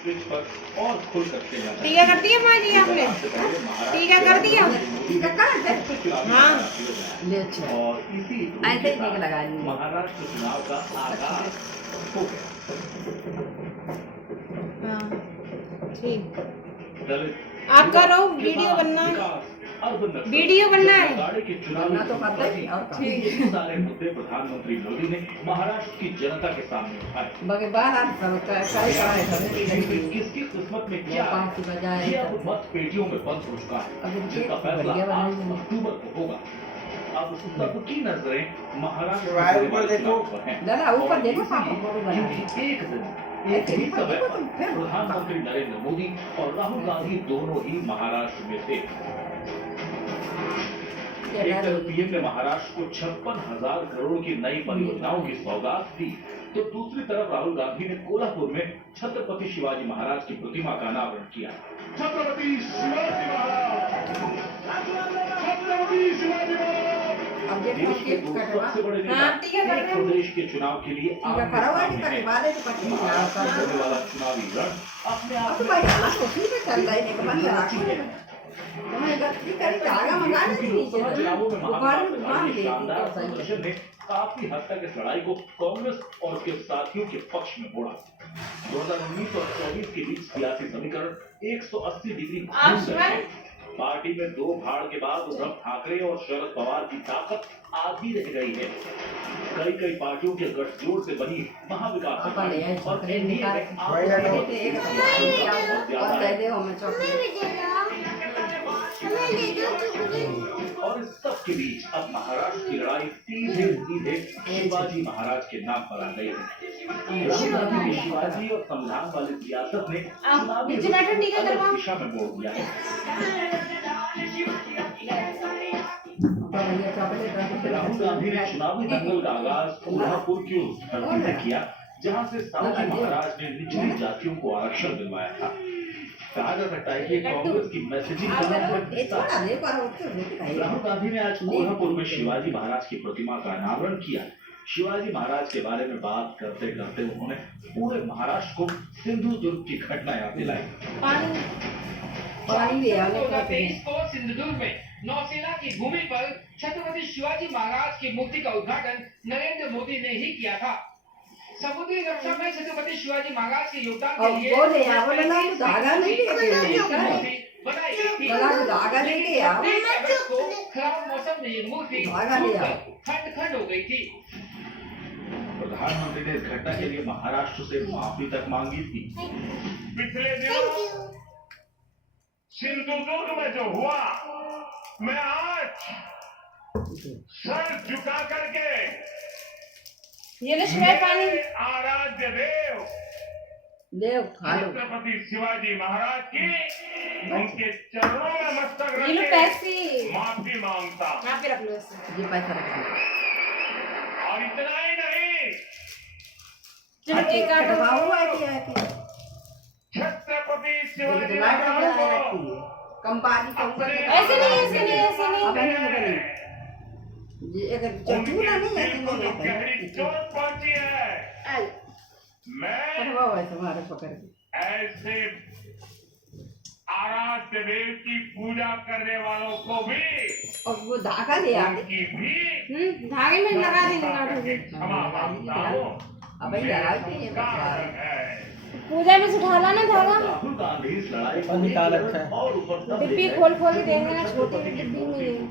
Switch पर और खुलकर खेलना चाहिए। टीका कर दिया माँ जी आपने? टीका कर दिया? हाँ। और इसी ऐसे ही टीका लगा ली। महाराष्ट्र चुनाव का आगाज हो गया। हाँ, ठीक। दलित आप करो, वीडियो बनना है। वीडियो बनना है। बनना तो पड़ता ही और ये सारे मुद्दे प्रधानमंत्री मोदी ने महाराष्ट्र की जनता के सामने उठाए। किसकी किस्मत में क्या है, ये अब मत पेटियों में बंद हो चुका है, जिसका फैसला 8 अक्टूबर को होगा। अब सबकी नजरें महाराष्ट्र पर हैं। ऊपर देखो एक दिन एक ही समय पर प्रधानमंत्री नरेंद्र मोदी और राहुल गांधी दोनों ही महाराष्ट्र में थे। एक तरफ पीएम ने महाराष्ट्र को 56,000 करोड़ की नई परियोजनाओं की सौगात दी, तो दूसरी तरफ राहुल गांधी ने कोल्हापुर में छत्रपति शिवाजी महाराज की प्रतिमा का अनावरण किया। छत्रपति शिवाजी महाराज, छत्रपति शिवाजी महाराज। देश के दो सबसे बड़े नेता एक प्रदेश के चुनाव के लिए करने वाला चुनावी रण अपने आप चुनावों में शानदार प्रदर्शन ने काफी हद तक इस लड़ाई को कांग्रेस और उसके साथियों के पक्ष में मोड़ा। 2019 और 24 के बीच सियासी समीकरण 180 डिग्री घूम गए। पार्टी में दो भाड़ के बाद उद्धव ठाकरे और शरद पवार की ताकत आधी रह गई है। कई पार्टियों के गठजोड़ से बनी महाविकास और एनडीए में और इस सब के बीच अब महाराष्ट्र की लड़ाई सीधे शिवाजी महाराज के नाम पर आ गई है। शिवाजी और संविधान वाली सियासत ने चुनावी दिशा में मोड़ दिया है। राहुल गांधी ने चुनावी दंगल का आगाज कोल्हापुर की उस धरती से किया जहां से शिवाजी महाराज ने निचली जातियों को आरक्षण दिलवाया था। कहा जा सकता है कि कांग्रेस की मैसेजिंग राहुल गांधी ने आज कोल्हापुर में शिवाजी महाराज की प्रतिमा का अनावरण किया। शिवाजी महाराज के बारे में बात करते करते उन्होंने पूरे महाराष्ट्र को सिंधु दुर्ग की घटना याद दिलाई। को सिंधुदुर्ग में नौसेना की भूमि पर छत्रपति शिवाजी महाराज की मूर्ति का उद्घाटन नरेंद्र मोदी ने ही किया था। समुद्री रक्षा में छत्रपति शिवाजी महाराज के योगदान के लिए खराब मौसम में ये मूर्ति खंड हो गई थी। प्रधानमंत्री ने इस घटना के लिए महाराष्ट्र से माफी तक मांगी थी। पिछले दिनों सिंधुदुर्ग में जो हुआ, मैं आज सर झुका करके ये पानी आराध्य देव छत्रपति शिवाजी महाराज की उनके चरणों में मस्तक रख माफी मांगता। यहाँ पे रख लो ये पैसा रख लो। और इतना ही नहीं, छत्रपति शिवाजी महाराज को ऐसे नहीं गहरी चोट पहुंची है। मैं ऐसे आराध्य देव की पूजा करने वालों को भी और वो धागा ले आते भी धागे में लगा देंगे क्षमा मांगता हूँ। अब पूजा में सुखाला ना धागा राहुल गांधी इस लड़ाई को निकाल रखा है और ऊपर डिब्बी खोल के देंगे ना, छोटी डिब्बी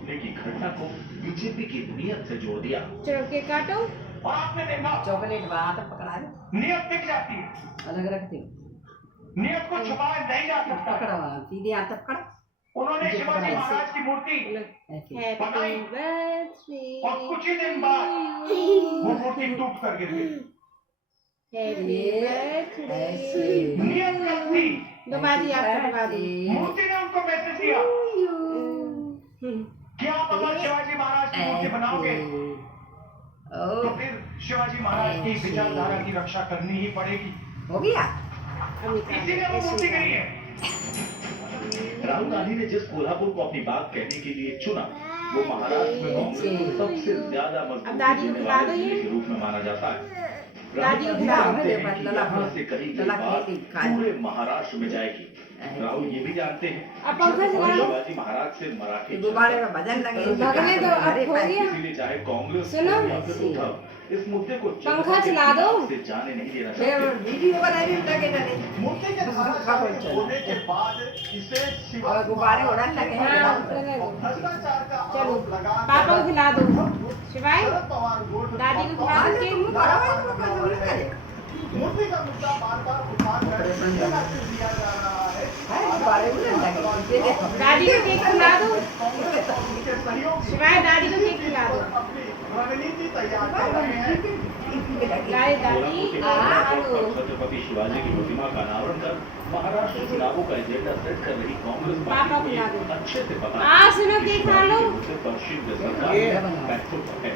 में की घटना को बीजेपी की नीयत से जोड़ दिया। चलो के काटो। और आपने देखा चॉकलेट वहाँ तक पकड़ा दे, नियत दिख जाती है, अलग रखते नियत को छुपाया नहीं जा सकता। पकड़ा वहाँ सीधे हाथ तक पकड़ा। उन्होंने शिवाजी महाराज की मूर्ति बनाई और कुछ ही दिन बाद वो मूर्ति टूट कर गिर गई। नियत थी, मूर्ति ने उनको मैसेज दिया कि आप अगर शिवाजी महाराज की मूर्ति बनाओगे तो फिर शिवाजी महाराज की विचारधारा की रक्षा करनी ही पड़ेगी। हो गया, इसीलिए वो मूर्ति गई है। राहुल गांधी ने जिस कोल्हापुर को अपनी बात कहने के लिए चुना, वो महाराष्ट्र में कांग्रेस को सबसे ज्यादा मजबूत के रूप में माना जाता है। दादी को खिलाओ। जानते हैं कि यहाँ से कही गई लला बात के खाए। पूरे महाराष्ट्र में जाएगी। राहुल ये भी जानते हैं अब पंखा चला लो। शिवाजी महाराज से मराठी गुब्बारे में भजन लगे भगने दो, अब हो गया। इसीलिए चाहे कांग्रेस सुनो। हो या फिर उद्धव, इस मुद्दे को पंखा चला दो। से जाने नहीं देना फिर चाहते। वीडियो बनाए भी लगे डरे मूर्ति के धाराशायी होने के बाद इसे और शिवाजी गुब्बारे उड़ाने लगे हाँ, हैं चले दो। भ्रष्टाचार का चलो आरोप लगा पापा को खिला दो। शिवाय शरद पवार गुट दादी को खिला दो कि मूर्ति का मुद्दा बार बार उठाकर जगह से दिया जा रहा है। गुब्बारे उड़ाने लगे दादी को केक खिला दो। कांग्रेस और उनके सहयोगी शिवाय दादी को केक खिला दो। अपनी रणनीति तैयार कर रहे हैं। लाए दादी खिला दो। छत्रपति शिवाजी की प्रतिमा का अनावरण कर महाराष्ट्र चुनावों का एजेंडा सेट कर रही कांग्रेस पापा पार्टी खिला को दो। अच्छे से पता आ, सुनो, केक खा लो। पश्चिम के सरकार बैठक पर है।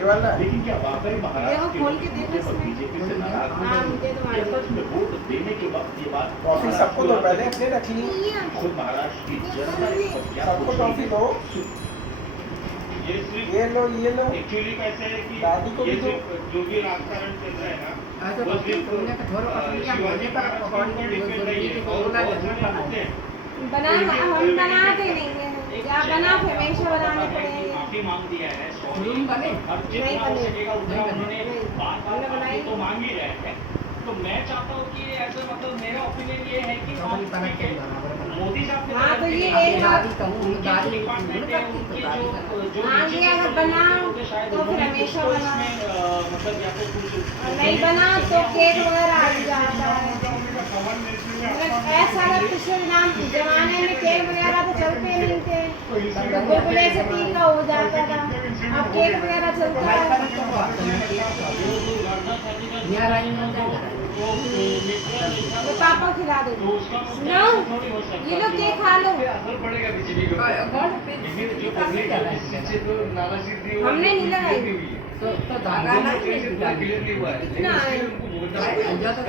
लेकिन क्या वाकई महाराष्ट्र देखो, खोल के देखो मुद्दे पर इसमें। बीजेपी से नाराज हाँ, हैं? मुझे तो या मालूम सच में वोट देने के वक्त ये बात टॉफी सबको दो, पहले अपने रख ली। खुद महाराष्ट्र की जनता इस पर क्या सबको सोच टॉफी रही दो। है? ये सिर्फ ये लो ये लो। एक्चुअली कैसे है कि दादी को ये भी दो। सिर्फ जो भी राजकारण चल रहा है ना आज तो वो सिर्फ तुमने कठोर पकड़ी का शिवाजी बोलने पर महाराज पकौड़ी के में ऊपर गुरुजी डिपेंड की नहीं है। बोलना बहुत जरूर सारे पड़ता होते है हैं। बना हम बनाते नहीं हैं। या बना फिर हमेशा बनाने पड़ेंगे। माफी मांग दिया है sorry। रूम बने और नहीं जितना हो बने। सकेगा उतना नहीं उन्होंने बने। बार-बार हमने बनाई माफी तो मांग ही रहे हैं। तो मैं चाहता हूँ कि ऐसा मतलब मेरा ओपिनियन ये है कि हमारी तरफ ठीक है, के बराबर मोदी साहब की हाँ, तरफ तो से ये भी एक दादी कहूँ उनकी दादी डिपार्टमेंट है, उनकी जो हाँ, ये अगर बना तो फिर हमेशा बना। मतलब या तो कुछ और नहीं बना तो केक वगैरह आ जाता है। मतलब ऐसा अगर पिछले जमाने में केक वगैरह तो चलते नहीं थे, तो बिल्कुल ऐसे तीखा हो जाता था। अब केक वगैरह चलता हमारी है। तरफ तो बहुत है यहाँ रानी में जाएगा तो पापा खिला दो। सुनो, ये लो केक खा लो। असर पड़ेगा बीजेपी के ऊपर। लेकिन जो पब्लिक है इस चीज से तो नाराजगी हुई है। हमने नहीं लगाई। तो धागा ना क्लियर नहीं हुआ है। कितना है? जो तो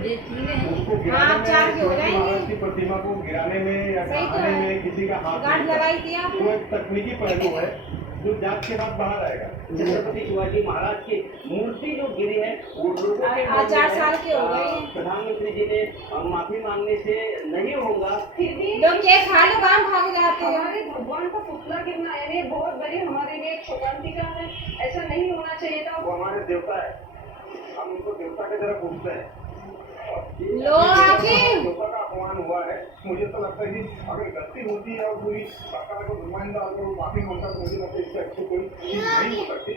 ये चीजें हैं उसको हाँ, गिराने में, चार के हो जाएंगे। महाराज की प्रतिमा को गिराने में या सही तो गिराने है। में किसी का हाथ गांठ नहीं लगाई पड़ा। थी आपने? वो एक तकनीकी पहलू है जो जांच के बाद बाहर आएगा। छत्रपति शिवाजी महाराज की मूर्ति जो गिरी है वो लोगों के आज 4 साल के हो गए हैं। प्रधानमंत्री जी ने माफी मांगने से नहीं होगा। फिर भी लोग केक खा लो, काम भाग जाते हैं। हमारे भगवान का पुतला गिरना यानी बहुत बड़ी हमारे लिए एक शोकांतिका है। ऐसा नहीं होना चाहिए था। वो हमारे देवता है, हम उनको देवता की तरह पूछते हैं। लो आके देवता का अपमान हुआ है। मुझे तो लगता है कि अगर गलती होती है और पूरी सरकार को नुमाइंदा अगर वो माफी मांगता है तो मुझे लगता है इससे अच्छी कोई चीज नहीं हो सकती।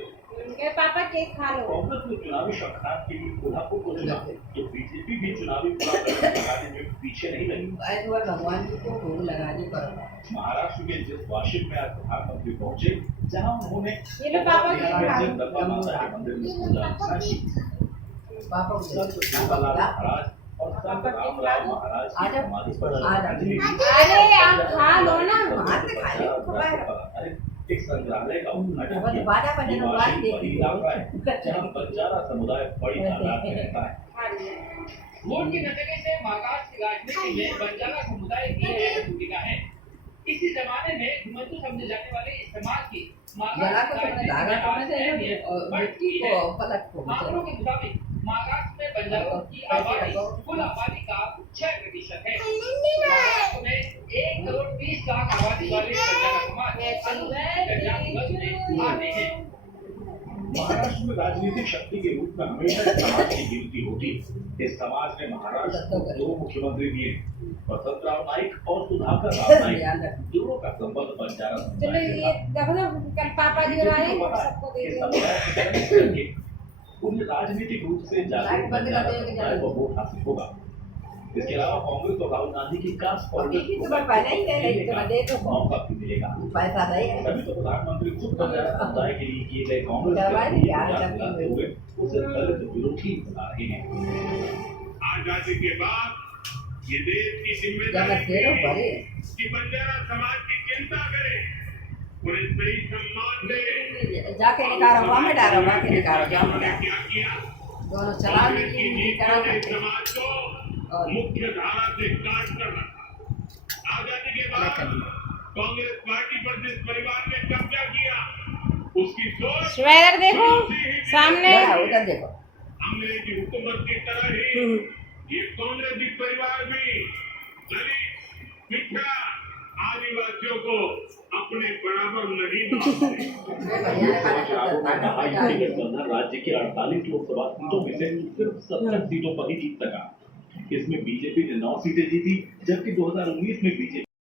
के पापा केक खा लो। कांग्रेस ने चुनावी शंखनाद के लिए कोल्हापुर को चुना तो बीजेपी भी चुनावी पूरा लगाने में पीछे नहीं लगी। आज वो भगवान जी को भोग लगाने पर महाराष्ट्र के जिस वाशिक में आज प्रधानमंत्री पहुंचे, जहां उन्होंने ये लो पापा केक खा लो। जगदम्बा माता के मंदिर में पूजा अर्चना की। पापा संत सेवालाल महाराज और संत रामलाल महाराज की समाधि पर श्रद्धांजलि दी। अरे आप खा लो ना। हाथ से खा लो। एक संग्रहालय का उद्घाटन वो किया। बाजा बजे ये तो वाशिक बात वही इलाका है जहां बंजारा समुदाय बड़ी तादाद में रहता है। वोट के नतीजे से महाराष्ट्र राजनीति में बंजारा समुदाय की अहम भूमिका है। इसी जमाने में घुमंतु समझे जाने वाले इस समाज की जला को तुमने धागा तोड़ने से और मिट्टी को पलट को आंकड़ों के मुताबिक महाराष्ट्र में बंजारों की आबादी कुल आबादी का 6% है। महाराष्ट्र में 1 करोड़ 20 लाख आबादी वाले बंजारा समाज अनुसूचित जनजाति वर्ग में आते हैं। महाराष्ट्र में राजनीतिक शक्ति के रूप में हमेशा समाज की गिनती होती है। इस समाज ने महाराष्ट्र को 2 मुख्यमंत्री दिए, वसंतराव नाइक और सुधाकर राव नाइक। दोनों का संबंध बंजारा चलो समुदाय से ये था। देखो तो कल पापा जी आए सबको दे इस देंगे। समुदाय को बैलेंस करके उन्हें राजनीतिक रूप से जागरूक बंजारा समुदाय को वोट हासिल होगा। इसके अलावा कांग्रेस और राहुल गांधी की कास्ट ठीक है, तो मैं पहले ही कह रही थी, तो मैं देखो। मौका भी मिलेगा। पैसा नहीं है तभी तो प्रधानमंत्री खुद बंजारा समुदाय के लिए किए गए कांग्रेस दवाई के नहीं लिए आ प्रयास सकती दिलाते हुए उसे दलित विरोधी बता रहे हैं। आजादी के बाद ये देश की जब मैं जिम्मेदारी तेरो थी भरे कि बंजारा समाज की चिंता करे, उन्हें सही सम्मान दे। जाके निकालो वहाँ में डालो बाकी निकालो जाओ में डालो। क्या किया? दोनों चला कांग्रेस की लीजिए नीतियों निकालो ने समाज को और मुख्य धारा से काट कर रखा। आजादी के बाद कांग्रेस पार्टी पर जिस परिवार ने कब्जा किया उसकी सोच स्वेटर देखो सामने। उधर देखो अंग्रेजी हुकूमत की तरह ही ये कांग्रेसी परिवार भी दलित, पिछड़ा, आदिवासियों को अपने बराबर नहीं मानते। गठबंधन राज्य की 48 लोकसभा सीटों में से सिर्फ 70 सीटों पर ही जीत सका। इसमें बीजेपी ने 9 सीटें जीती, जबकि 2019 में बीजेपी